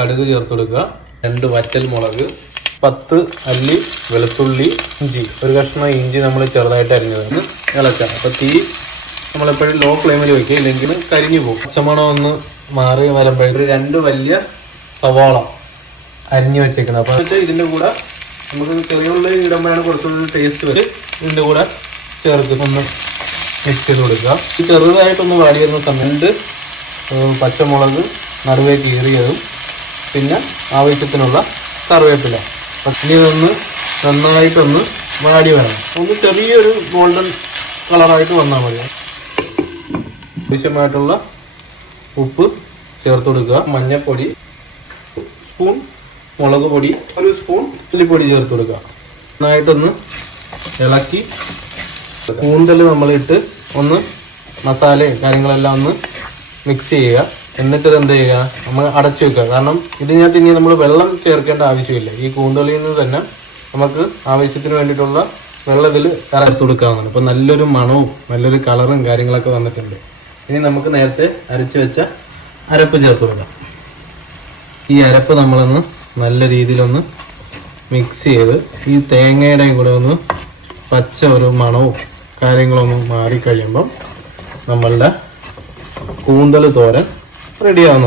കടുക് ചേർത്ത് കൊടുക്കുക. രണ്ട് വറ്റൽ മുളക് പത്ത് അല്ലി വെളുത്തുള്ളി ഇഞ്ചി. ഒരു കഷ്ണം ഇഞ്ചി നമ്മൾ ചെറുതായിട്ട് അരിഞ്ഞത് ഒന്ന് ഇളക്കാം അപ്പോൾ തീ നമ്മളെപ്പോഴും ലോ ഫ്ലെയിമിൽ വെക്കുക. ഇല്ലെങ്കിൽ കരിഞ്ഞു പോകും. പച്ചമണം ഒന്ന് മാറി വരുമ്പോഴേക്കും രണ്ട് വലിയ സവാള അരിഞ്ഞു വെച്ചേക്കുന്നത്. അപ്പോൾ ഇതിന്റെ കൂടെ നമുക്ക് ചെറിയ ഉള്ളി ഇടുമ്പോഴാണ് കുറച്ചുകൂടി ടേസ്റ്റ് വരും ഇതിന്റെ കൂടെ ചേർത്ത് ഒന്ന് മിക്സ് ചെയ്ത് കൊടുക്കുക. ചെറുതായിട്ടൊന്ന് വാടിയിരുന്ന സമയത്ത് പച്ചമുളക് നടുവേ കീറിയതും പിന്നെ ആവശ്യത്തിനുള്ള കറിവേപ്പില. ഇനി ഇതൊന്ന് നന്നായിട്ടൊന്ന് വാടി വേണം ഒന്ന് ചെറിയൊരു ഗോൾഡൻ കളറായിട്ട് വന്നാൽ മതി. ആവശ്യമായിട്ടുള്ള ഉപ്പ് ചേർത്ത് കൊടുക്കുക. മഞ്ഞൾപ്പൊടി സ്പൂൺ മുളക് പൊടി ഒരു സ്പൂൺ മല്ലിപ്പൊടി ചേർത്ത് കൊടുക്കുക. നന്നായിട്ടൊന്ന് ഇളക്കി. കൂന്തൽ നമ്മളിട്ട് ഒന്ന് മസാലയും കാര്യങ്ങളെല്ലാം ഒന്ന് മിക്സ് ചെയ്യുക. എന്നിട്ട് ഇത് എന്ത് ചെയ്യുക നമ്മൾ അടച്ചു വെക്കുക. കാരണം ഇതിനകത്ത് ഇനി നമ്മൾ വെള്ളം ചേർക്കേണ്ട ആവശ്യമില്ല. ഈ കൂന്തളിയിൽ നിന്ന് തന്നെ നമുക്ക് ആവശ്യത്തിന് വേണ്ടിയിട്ടുള്ള വെള്ളം ഇതിൽ ഇറക്കി കൊടുക്കാവുന്നതാണ് അപ്പോൾ നല്ലൊരു മണവും നല്ലൊരു കളറും കാര്യങ്ങളൊക്കെ വന്നിട്ടുണ്ട്. ഇനി നമുക്ക് നേരത്തെ അരച്ചു വെച്ച അരപ്പ് ചേർത്ത് കൊടുക്കാം. ഈ അരപ്പ് നമ്മളൊന്ന് നല്ല രീതിയിലൊന്ന് മിക്സ് ചെയ്ത് ഈ തേങ്ങയുടെയും കൂടെ ഒന്ന് പച്ച ഒരു മണവും കാര്യങ്ങളൊന്നും മാറിക്കഴിയുമ്പം നമ്മളുടെ കൂന്തൽ തോരൻ റെഡിയാവുന്നതാണ്